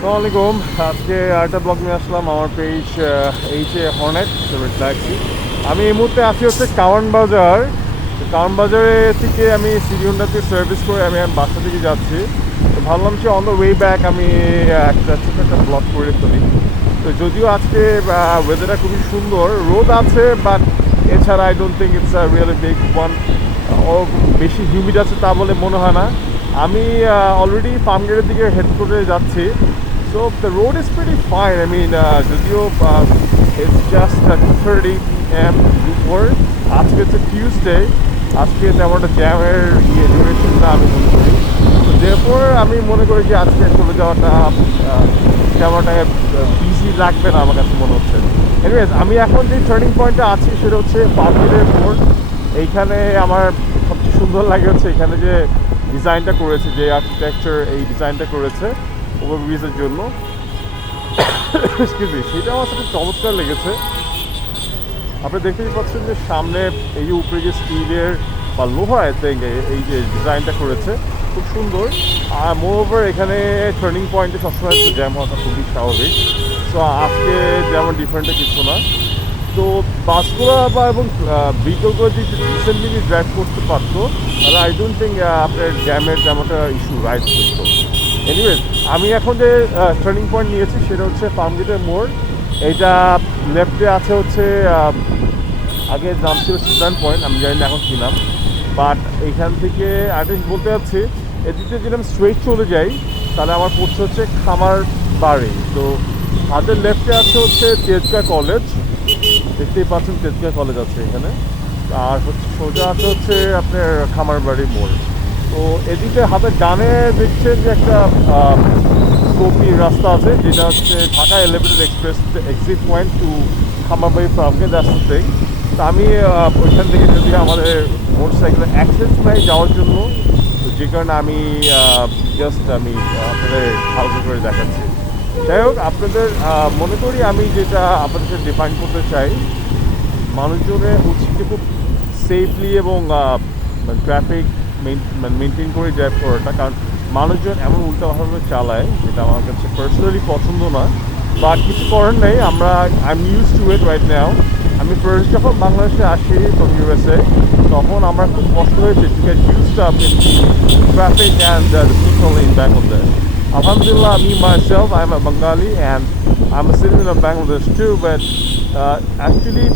আসসালামু আলাইকুম। আজকে আরেকটা ব্লগ নিয়ে আসলাম আমার পেজ এইচএ হর্নেট ট্যাক্সি। আমি এই মুহূর্তে আছি হচ্ছে কাওয়ান বাজার। কাওয়ান বাজারে থেকে আমি সিটি হোন্ডাতে সার্ভিস করে আমি বাসা থেকে যাচ্ছি। তো ভাবলাম যে অন দ্য ওয়ে ব্যাক আমি একটা ছোটো একটা ব্লগ করে ফেলি। তো যদিও আজকে ওয়েদারটা খুবই সুন্দর, রোদ আছে, বাট এছাড়া I don't think it's a really big one. বেশি হিউমিড আছে তা বলে মনে হয় না। আমি অলরেডি ফার্মগেটের দিকে হেড করে যাচ্ছি। So the road is pretty fine. I mean, যদিও it's just 2:30 p.m. দুপুর। আজকে হচ্ছে টিউসডে, আজকে তেমন একটা জ্যামের ডিউরেশনটা আমি মনে করি। তো therefore আমি মনে করি যে আজকে চলে যাওয়াটা তেমন একটা বিজি লাগবে না আমার কাছে মনে হচ্ছে। এনিওয়েজ, আমি এখন যে টার্নিং পয়েন্টে আছি সেটা হচ্ছে পার্কের মোড়। এইখানে আমার সবচেয়ে সুন্দর লাগে হচ্ছে এখানে যে ডিজাইনটা করেছে, যে আর্কিটেকচার এই ডিজাইনটা করেছে ওভারব্রিজের জন্য, এক্সকিউজ মি, সেটা আমার সাথে চমৎকার লেগেছে। আপনি দেখতেই পাচ্ছেন যে সামনে এই যে উপরে যে স্টিলের বা লোহার আই থিঙ্ক এই যে ডিজাইনটা করেছে খুব সুন্দর। আর মোরওভার এখানে টার্নিং পয়েন্টে সবসময় একটু জ্যাম হওয়াটা খুবই স্বাভাবিক। সো আজকে যেমন ডিফারেন্টে কিছু না। তো বাসগুলো বা এবং ভেহিকলগুলো যদি রিসেন্টলি ড্রাইভ করতে পারতো তাহলে আই ডোন্ট থিঙ্ক আপনার জ্যামের তেমনটা ইস্যু রাইজ করতো। এনিওয়েজ, আমি এখন যে টার্নিং পয়েন্ট নিয়েছি সেটা হচ্ছে ফার্মগেটের মোড়। এইটা লেফটে আছে হচ্ছে আগে নাম ছিল সিদ্ধান্ত পয়েন্ট, আমি জানি না এখন কী নাম। বাট এইখান থেকে আর্টিস্ট বলতে যাচ্ছি এদিকে যদি আমি স্ট্রেট চলে যাই তাহলে আমার পড়ছে হচ্ছে খামার বাড়ি। তো হাতের লেফটে আছে হচ্ছে তেজগাঁ কলেজ, দেখতেই পাচ্ছেন তেজগাঁ কলেজ আছে এখানে। আর হচ্ছে সোজা আছে হচ্ছে আপনার খামারবাড়ি মোড়। তো এদিকে হাতের ডানে দেখছেন যে একটা স্কোপি রাস্তা আছে, যেটা হচ্ছে Dhaka elevated express exit point to Khamarbari Farmgate, that's the thing. তো আমি ওইখান থেকে যদি আমাদের মোটর সাইকেলের অ্যাক্সেস নাই যাওয়ার জন্য, তো যে কারণে আমি জাস্ট আমি আপনাদের হালকা করে দেখাচ্ছি। যাই হোক, আপনাদের মনে করি আমি যেটা আপনাদের ডিফাইন করতে চাই, মানুষজনের উচিত খুব সেফলি এবং ট্রাফিক মেনটেন করে ড্রাইভ করাটা। কারণ মানুষজন এমন উল্টাভাবে চালায় যেটা আমার কাছে পার্সোনালি পছন্দ না, বাট কিছু করার নেই। I am use to it right now. আমি ফার্স্ট যখন বাংলাদেশে আসি ফ্রম ইউএসএ তখন আমার খুব কষ্ট হয়েছে to get used up in traffic and the people in Bangladesh. Alhamdulillah, me myself, I'm a Bengali and I'm a citizen of Bangladesh too, but actually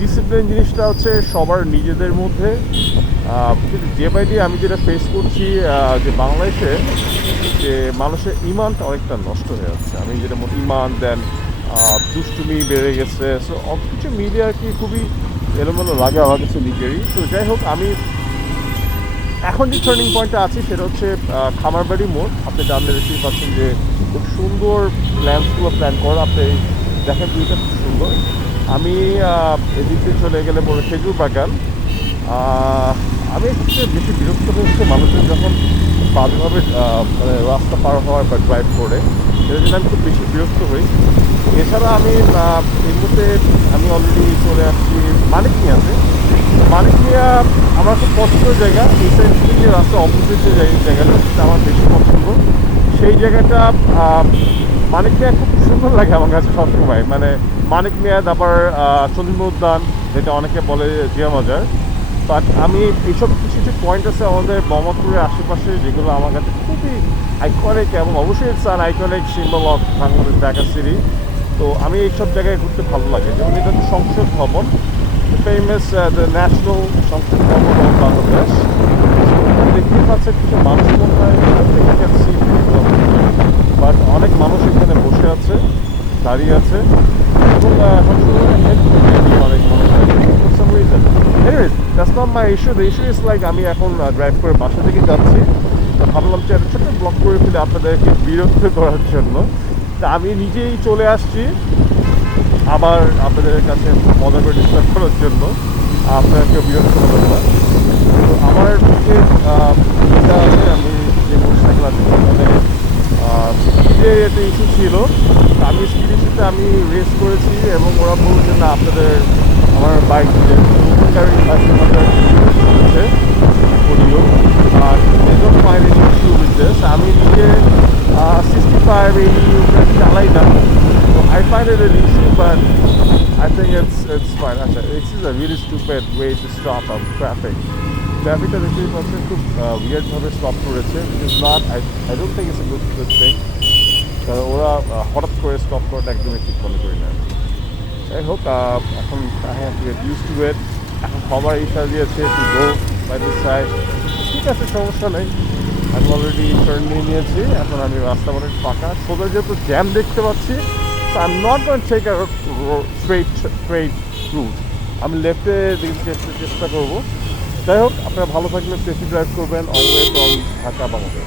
discipline জিনিসটা হচ্ছে সবার নিজেদের মধ্যে। কিন্তু ডে বাই ডে আমি যেটা ফেস করছি যে বাংলাদেশে যে মানুষের ইমানটা অনেকটা নষ্ট হয়ে যাচ্ছে। আমি যেটা ইমান দেন দুষ্টুমি বেড়ে গেছে। সো কিছু মিডিয়া আর কি খুবই এলোমেলো লাগে আমার কাছে নিজেরই। তো যাই হোক, আমি এখন যে টার্নিং পয়েন্টে আছি সেটা হচ্ছে খামারবাড়ি মোড়। আপনি জানলে দেখতেই পাচ্ছেন যে খুব সুন্দর ল্যান্ডসগুলো প্ল্যান করা, আপনি দেখেন ভিউটা খুব সুন্দর। আমি এদিকে চলে গেলে বলে খেজুর বাগান। আমি একটু বেশি বিরক্ত হচ্ছে মানুষজন যখন বাজেভাবে মানে রাস্তা পার হওয়ার বা ড্রাইভ করে, সেটার জন্য আমি খুব বেশি বিরক্ত হই। এছাড়া আমি এই মুহূর্তে আমি অলরেডি চলে আসছি মানিক মিয়াতে। মানিক মিয়া আমার খুব পছন্দের জায়গা। এই সাইড থেকে যে রাস্তা অপোজিট যে জায়গাটা সেটা আমার বেশি পছন্দ। সেই জায়গাটা মানিক মিয়া খুব সুন্দর লাগে আমার কাছে সবসময়। মানে মানিক মিয়া, তারপর চন্দ্রিমা উদ্যান, যেটা অনেকে বলে জিয়া বাজার। বাট আমি এইসব কিছু কিছু পয়েন্ট আছে আমাদের মোহাম্মদপুরের আশেপাশে যেগুলো আমার কাছে খুবই আইকনিক, এবং অবশ্যই it's an iconic symbol of Bangladesh, Dhaka city. তো আমি এইসব জায়গায় ঘুরতে ভালো লাগে। যেমন এটা হচ্ছে সংসদ ভবন, ফেমাস দ্য ন্যাশনাল সংসদ ভবন অফ বাংলাদেশ। দেখতেই পাচ্ছেন কিছু মানুষ মনে হয় বাট অনেক মানুষ এখানে বসে আছে, দাঁড়িয়ে আছে, এবং অনেক মানুষ that's not my issue. The issue is like আমি এখন ড্রাইভ করে বাসা থেকে যাচ্ছি। তো ভাবলাম যে একটা ছোট্ট ব্লগ করে ফেলে আপনাদেরকে বিরক্ত করার জন্য। তা আমি নিজেই চলে আসছি আবার আপনাদের কাছে মজা করে ডিসকাস করার জন্য, আপনাদেরকে বিরক্ত করবেন না। তো আমার যে যেটা আছে, আমি যে মোটরসাইকেল আছে মানে স্পিডের একটা ইস্যু ছিল। আমি স্পিড ইস্যুতে আমি রেস করেছি এবং ওরা বলছে না আপনাদের আমার বাইক যে হচ্ছে অডিও আর ফাইন ইস্যু উইথ দিস। আমি নিজে 65, 80 but I think it's fine. আচ্ছা, this is a really stupid way to stop a traffic. ট্রাফিকটা দেখতেই পাচ্ছেন খুব উইয়ার্ড ভাবে স্টপ করেছে, which is not, I don't think it's a good thing. কারণ ওরা হঠাৎ করে স্টপ করাটা একদমই ঠিক মনে করি না। যাই হোক, এখন I have to get used to it. এখন সবার ইচ্ছা দিয়েছে to go by this side. ঠিক আছে, সমস্যা নেই। আমি অলরেডি টার্ন নিয়ে নিয়েছি, এখন আমি রাস্তা অনেক ফাঁকা, সোজা যেহেতু জ্যাম দেখতে পাচ্ছি, so I'm not going to take a straight route. আমি লেফটে দিকে চেষ্টা করবো। যাই হোক, আপনারা ভালো থাকলে সেফটি ড্রাইভ করবেন, অলওয়েজ ফ্রম ঢাকা বাংলাদেশ।